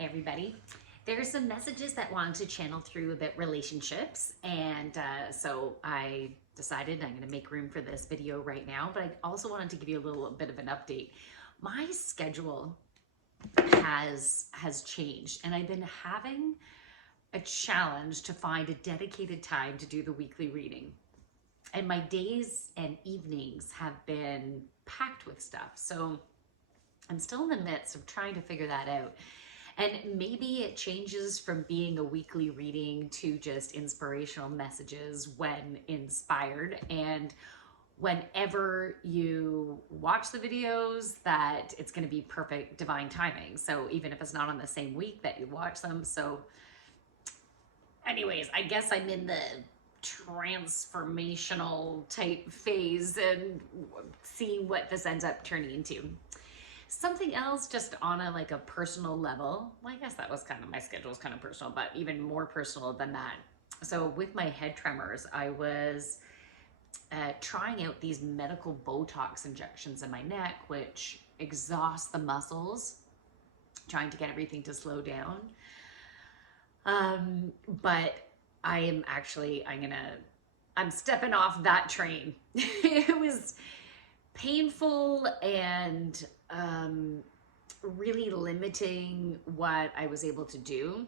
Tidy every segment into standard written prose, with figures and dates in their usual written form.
Hey everybody. There's some messages that wanted to channel through about relationships, and so I decided I'm going to make room for this video right now, but I also wanted to give you a little bit of an update. My schedule has changed, and I've been having a challenge to find a dedicated time to do the weekly reading. And my days and evenings have been packed with stuff. So I'm still in the midst of trying to figure that out. And maybe it changes from being a weekly reading to just inspirational messages when inspired. And whenever you watch the videos, that it's going to be perfect divine timing. So even if it's not on the same week that you watch them. So anyways, I guess I'm in the transformational type phase and seeing what this ends up turning into. Something else just on a personal level. Well, I guess that was kind of, my schedule was kind of personal, but even more personal than that. So with my head tremors, I was trying out these medical Botox injections in my neck, which exhaust the muscles, trying to get everything to slow down. But I'm stepping off that train. It was painful and really limiting what I was able to do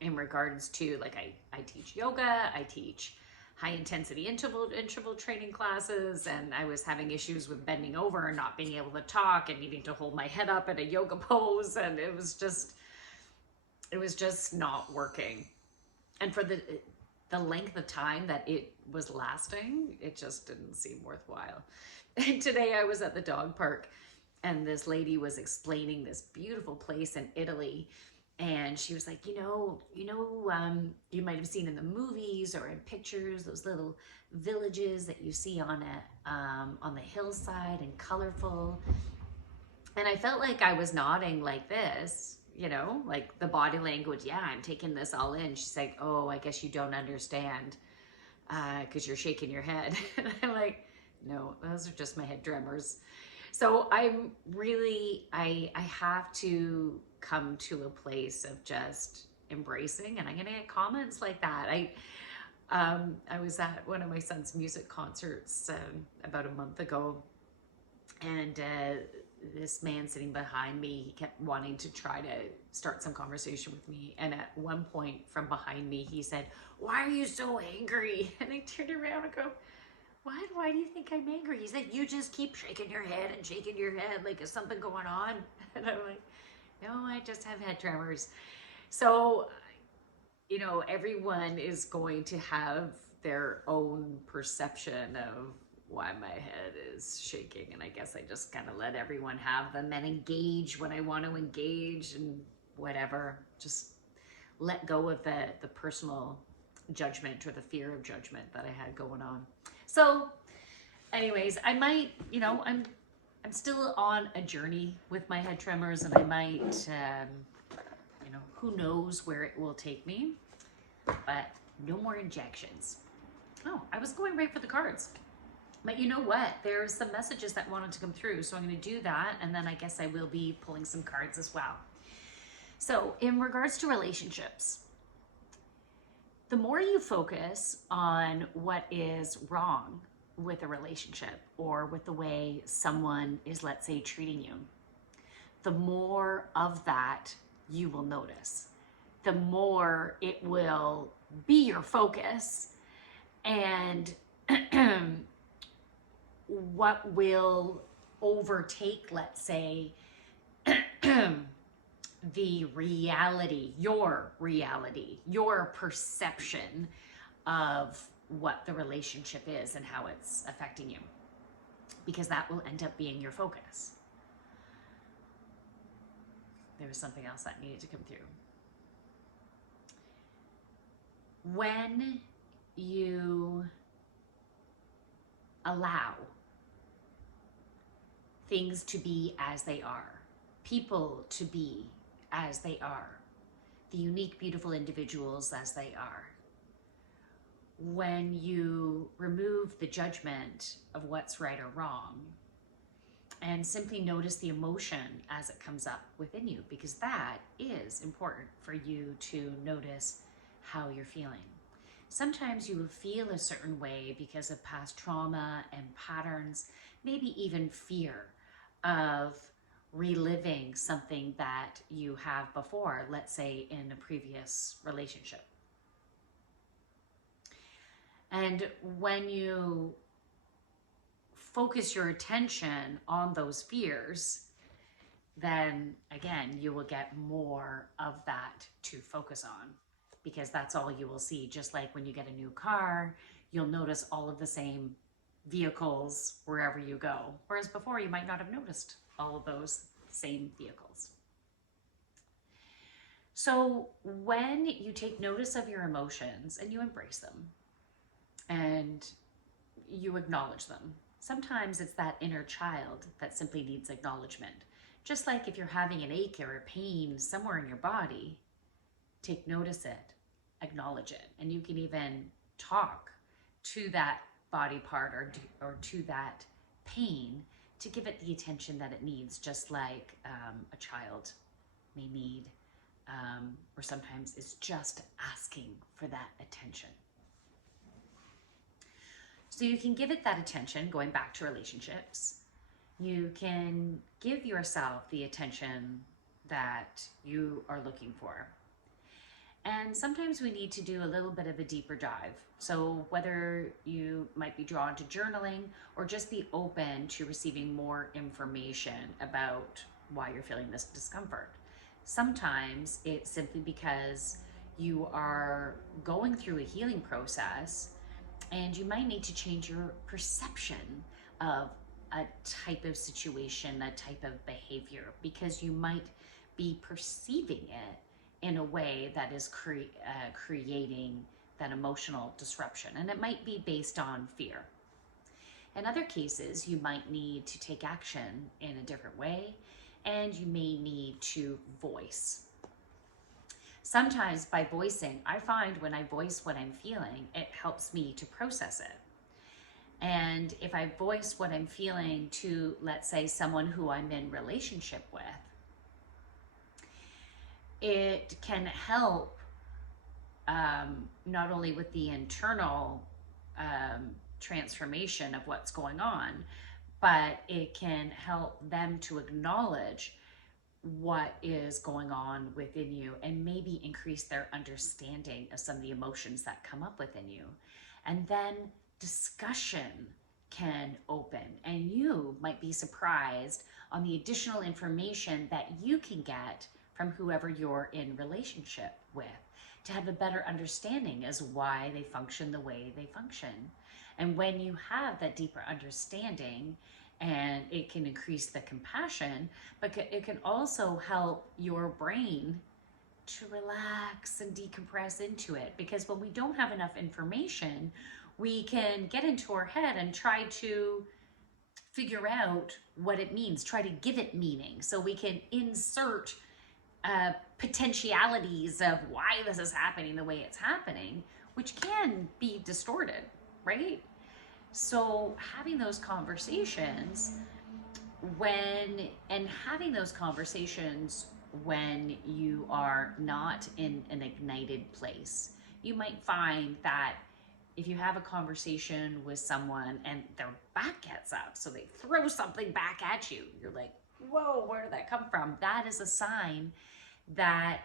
in regards to, like, I teach yoga, I teach high intensity interval training classes, and I was having issues with bending over and not being able to talk and needing to hold my head up in a yoga pose, and it was just not working. And for the length of time that it was lasting, it just didn't seem worthwhile. And today I was at the dog park, and this lady was explaining this beautiful place in Italy, and she was like, you might have seen in the movies or in pictures those little villages that you see on the hillside and colorful. And I felt like I was nodding like this, like the body language. Yeah, I'm taking this all in. She's like, oh, I guess you don't understand because you're shaking your head. And I'm like, no, those are just my head tremors. So I'm really, I have to come to a place of just embracing, and I'm gonna get comments like that. I was at one of my son's music concerts about a month ago, and this man sitting behind me, he kept wanting to try to start some conversation with me. And at one point from behind me, he said, "Why are you so angry?" And I turned around and go, "What? Why do you think I'm angry?" He said, "You just keep shaking your head and shaking your head like, is something going on?" And I'm like, no, I just have head tremors. So, everyone is going to have their own perception of why my head is shaking. And I guess I just kind of let everyone have them and engage when I want to engage, and whatever. Just let go of the personal judgment or the fear of judgment that I had going on. So anyways, I might, I'm still on a journey with my head tremors, and I might, who knows where it will take me, but no more injections. Oh, I was going right for the cards. But you know what? There's some messages that wanted to come through, so I'm going to do that, and then I guess I will be pulling some cards as well. So in regards to relationships, the more you focus on what is wrong with a relationship or with the way someone is, let's say, treating you, the more of that you will notice. The more it will be your focus, and what will overtake, let's say, the reality, your perception of what the relationship is and how it's affecting you, because that will end up being your focus. There was something else that needed to come through. When you allow things to be as they are, people to be as they are, the unique, beautiful individuals as they are, when you remove the judgment of what's right or wrong, And simply notice the emotion as it comes up within you, because that is important for you to notice how you're feeling. Sometimes you will feel a certain way because of past trauma and patterns, maybe even fear of reliving something that you have before, let's say in a previous relationship. And when you focus your attention on those fears, then again, you will get more of that to focus on, because that's all you will see. Just like when you get a new car, you'll notice all of the same vehicles wherever you go. Whereas before, you might not have noticed all of those same vehicles. So when you take notice of your emotions and you embrace them and you acknowledge them, sometimes it's that inner child that simply needs acknowledgement. Just like if you're having an ache or a pain somewhere in your body, take notice it, acknowledge it, and you can even talk to that body part or to that pain to give it the attention that it needs, just like a child may need, or sometimes is just asking for that attention. So you can give it that attention, going back to relationships. You can give yourself the attention that you are looking for. And sometimes we need to do a little bit of a deeper dive. So whether you might be drawn to journaling or just be open to receiving more information about why you're feeling this discomfort. Sometimes it's simply because you are going through a healing process and you might need to change your perception of a type of situation, a type of behavior, because you might be perceiving it in a way that is creating that emotional disruption. And it might be based on fear. In other cases, you might need to take action in a different way, and you may need to voice. Sometimes by voicing, I find when I voice what I'm feeling, it helps me to process it. And if I voice what I'm feeling to, let's say, someone who I'm in relationship with, it can help not only with the internal transformation of what's going on, but it can help them to acknowledge what is going on within you and maybe increase their understanding of some of the emotions that come up within you. And then discussion can open, and you might be surprised on the additional information that you can get from whoever you're in relationship with, to have a better understanding as why they function the way they function. And when you have that deeper understanding, and it can increase the compassion, but it can also help your brain to relax and decompress into it. Because when we don't have enough information, we can get into our head and try to figure out what it means, try to give it meaning. So we can insert potentialities of why this is happening the way it's happening, which can be distorted, right? So having those conversations when you are not in an ignited place, you might find that if you have a conversation with someone and their back gets up, so they throw something back at you, you're like, whoa, where did that come from? That is a sign that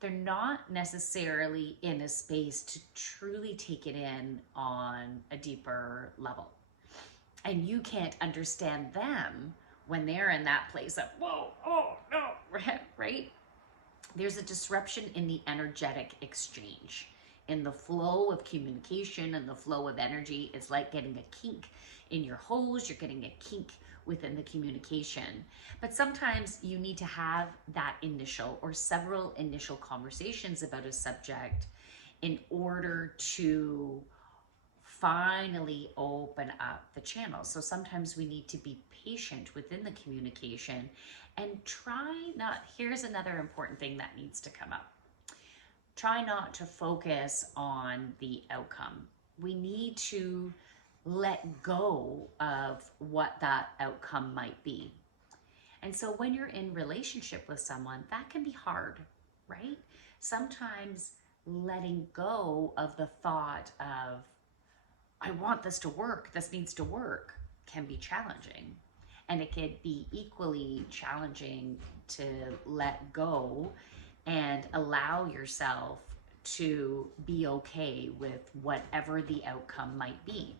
they're not necessarily in a space to truly take it in on a deeper level. And you can't understand them when they're in that place of, whoa, oh, no, right? There's a disruption in the energetic exchange, in the flow of communication and the flow of energy. It's like getting a kink in your hose, you're getting a kink within the communication. But sometimes you need to have that initial or several initial conversations about a subject in order to finally open up the channel. So sometimes we need to be patient within the communication and here's another important thing that needs to come up. Try not to focus on the outcome. We need to let go of what that outcome might be. And so when you're in relationship with someone, that can be hard, right? Sometimes letting go of the thought of, I want this to work, this needs to work, can be challenging. And it could be equally challenging to let go and allow yourself to be okay with whatever the outcome might be.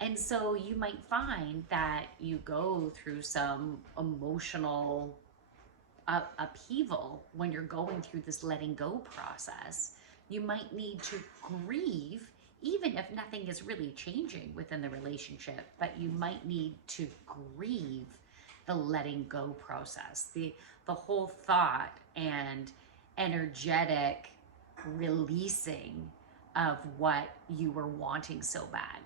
And so you might find that you go through some emotional upheaval when you're going through this letting go process. You might need to grieve, even if nothing is really changing within the relationship, but you might need to grieve the letting go process, the whole thought and energetic releasing of what you were wanting so bad.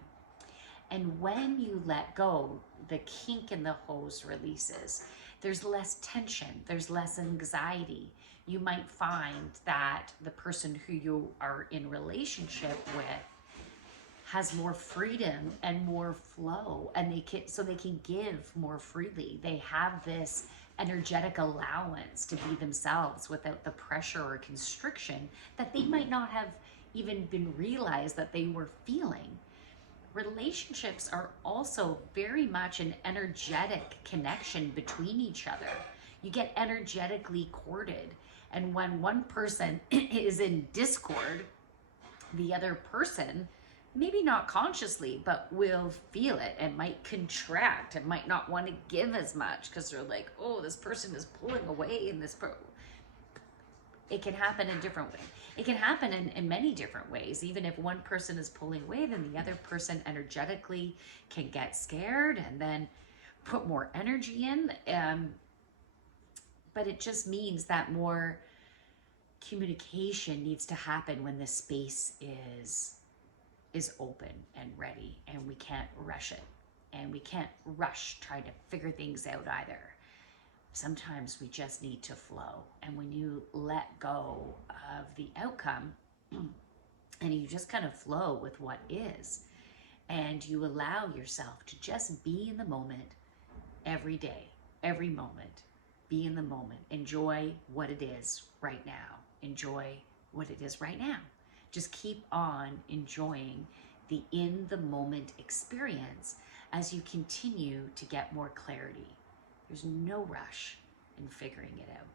And when you let go, the kink in the hose releases. There's less tension, there's less anxiety. You might find that the person who you are in relationship with has more freedom and more flow, and they can give more freely. They have this energetic allowance to be themselves without the pressure or constriction that they might not have even been realized that they were feeling. Relationships are also very much an energetic connection between each other. You get energetically courted. And when one person is in discord, the other person, maybe not consciously, but will feel it and might contract and might not want to give as much because they're like, oh, this person is pulling away in this. It can happen in different ways. It can happen in many different ways. Even if one person is pulling away, then the other person energetically can get scared and then put more energy in. But it just means that more communication needs to happen when the space is open and ready, and we can't rush it. And we can't rush trying to figure things out either. Sometimes we just need to flow. And when you let go of the outcome and you just kind of flow with what is, and you allow yourself to just be in the moment every day, every moment, be in the moment, enjoy what it is right now, enjoy what it is right now. Just keep on enjoying the in the moment experience as you continue to get more clarity. There's no rush in figuring it out.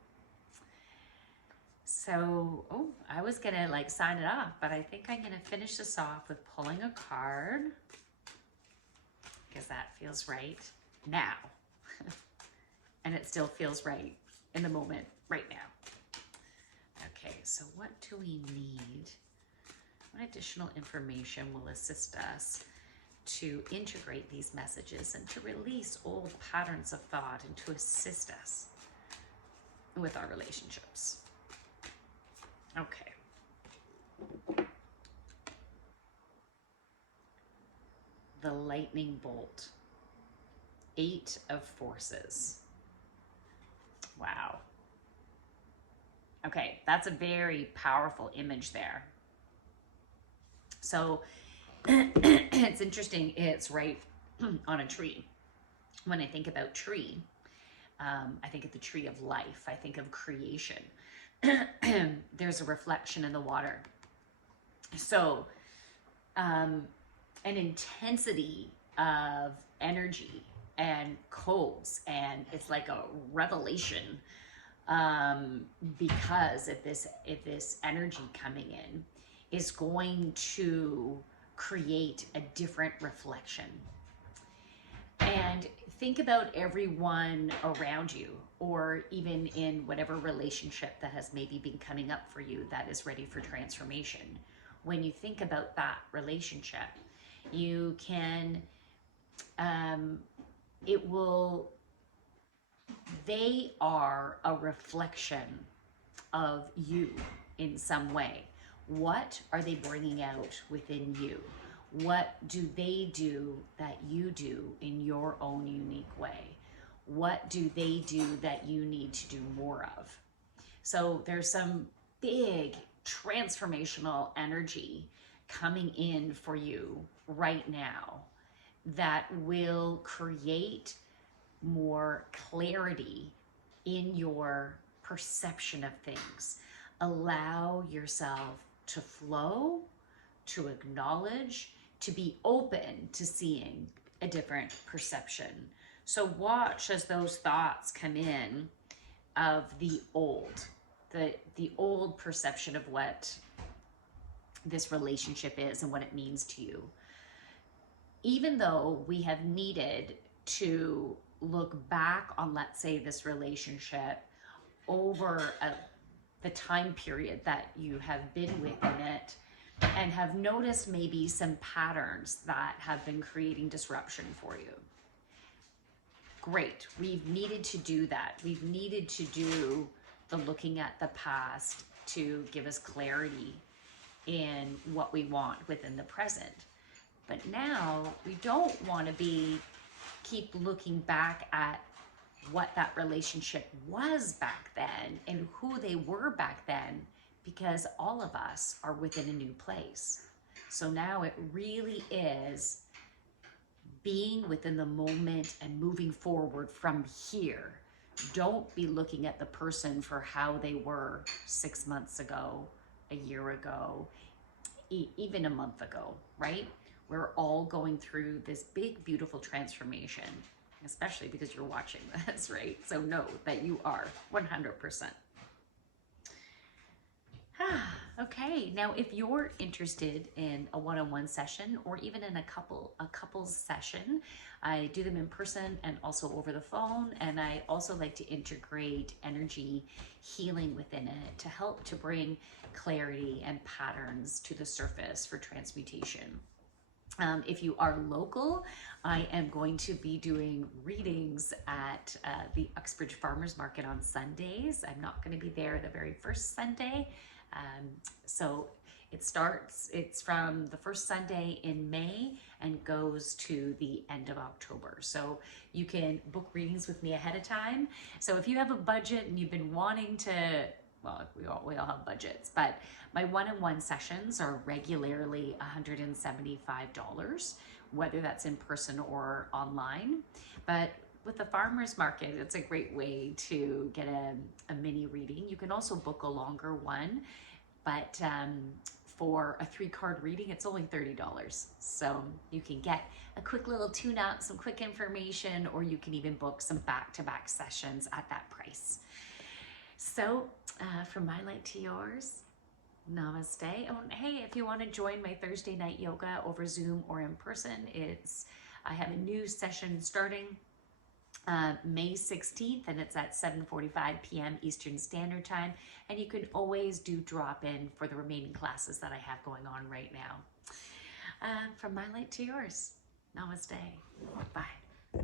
So, I was gonna sign it off, but I think I'm gonna finish this off with pulling a card because that feels right now. And it still feels right in the moment right now. Okay, so what do we need? What additional information will assist us to integrate these messages and to release old patterns of thought and to assist us with our relationships? Okay. The lightning bolt. 8 of forces. Wow. Okay, that's a very powerful image there. So it's interesting, it's right on a tree. When I think about tree, I think of the tree of life. I think of creation. There's a reflection in the water. So an intensity of energy and codes, and it's like a revelation because if this energy coming in is going to create a different reflection. And think about everyone around you, or even in whatever relationship that has maybe been coming up for you that is ready for transformation. When you think about that relationship, you can, they are a reflection of you in some way. What are they bringing out within you? What do they do that you do in your own unique way? What do they do that you need to do more of? So there's some big transformational energy coming in for you right now that will create more clarity in your perception of things. Allow yourself to flow, to acknowledge, to be open to seeing a different perception. So watch as those thoughts come in of the old perception of what this relationship is and what it means to you. Even though we have needed to look back on, let's say, this relationship over the time period that you have been within it, and have noticed maybe some patterns that have been creating disruption for you. Great, we've needed to do that. We've needed to do the looking at the past to give us clarity in what we want within the present. But now we don't want to keep looking back at what that relationship was back then and who they were back then, because all of us are within a new place. So now it really is being within the moment and moving forward from here. Don't be looking at the person for how they were 6 months ago, a year ago, even a month ago, right? We're all going through this big, beautiful transformation, especially because you're watching this, right? So know that you are 100%. Okay, now if you're interested in a one-on-one session or even in a couples session, I do them in person and also over the phone, and I also like to integrate energy healing within it to help to bring clarity and patterns to the surface for transmutation. If you are local, I am going to be doing readings at the Uxbridge Farmers Market on Sundays. I'm not going to be there the very first Sunday. So it's from the first Sunday in May and goes to the end of October. So you can book readings with me ahead of time. So if you have a budget and you've been wanting to, well, we all have budgets, but my one-on-one sessions are regularly $175, whether that's in person or online. But with the farmers market, it's a great way to get a mini reading. You can also book a longer one, but for a 3-card reading, it's only $30. So you can get a quick little tune-up, some quick information, or you can even book some back-to-back sessions at that price. So from my light to yours, namaste. Oh, and hey, if you want to join my Thursday night yoga over Zoom or in person, I have a new session starting May 16th, and it's at 7:45 p.m. Eastern Standard Time. And you can always do drop in for the remaining classes that I have going on right now. From my light to yours, namaste. Bye.